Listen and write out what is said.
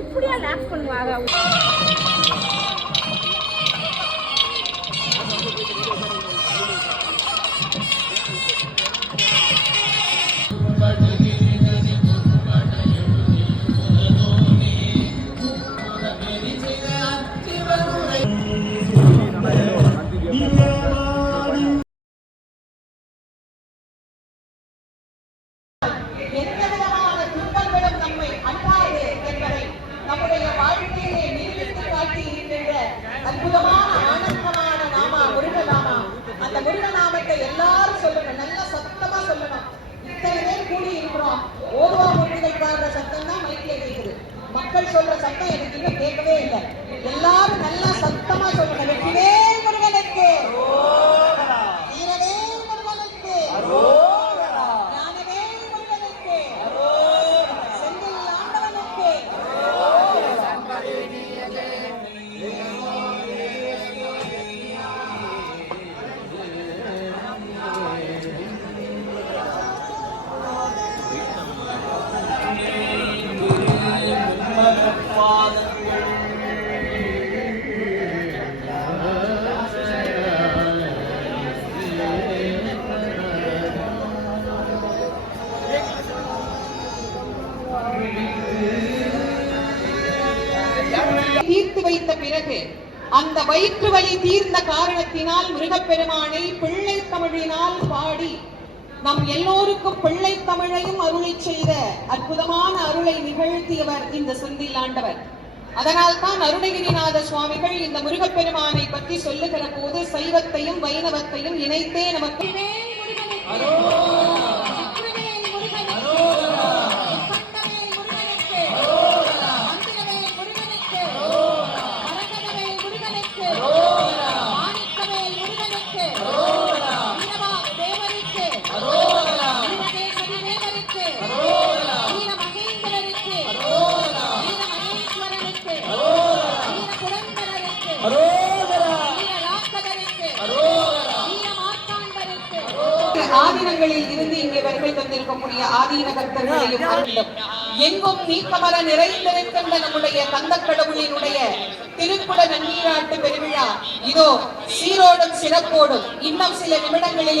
இப்படியா லாக் பண்ணுவாங்க. எல்லாரும் சொல்லணும், நல்லா சத்தமா சொல்லணும். இத்தனை பேர் கூடி இருக்கிறோம், ஓதுவா முருகன் பாடுற சத்தம் தான் மைக்ல கேக்குது. மக்கள் சொல்ற சத்தம் எனக்கு இன்னும் கேட்கவே இல்லை. எல்லாரும் நல்லா சத்தமா சொல்லணும். வெற்றிவேல் முருகனுக்கு, வீரவேல் முருகனுக்கு, ஞானவேல் முருகனுக்கு, செந்தில் ஆண்டவனுக்கு. தீர்த்து வைத்த பிறகு அந்த வயிற்று வலி தீர்ந்த காரணத்தினால் முருகப்பெருமானை பிள்ளை தமிழினால் பாடி நம் எல்லோருக்கும் பிள்ளை தமிழையும் அருளை செய்த அற்புதமான அருளை நிகழ்த்தியவர் இந்த செந்தில் ஆண்டவர். அதனால் தான் அருணகிரிநாத சுவாமிகள் இந்த முருகப்பெருமானை பற்றி சொல்லுகிற போது சைவத்தையும் வைணவத்தையும் இணைத்தே நமக்கு ஆதீனங்களில் இருந்து இங்கே வருகை தந்திருக்கக்கூடிய ஆதீன கர்த்தர்களையும் எங்கும் நீக்கமர நிறைந்திருக்கின்ற நம்முடைய கந்த கடவுளினுடைய திருக்குட நன்னீராட்டு பெருவிழா இதோ சீரோடும் சிறப்போடும் இன்னும் சில நிமிடங்களிலே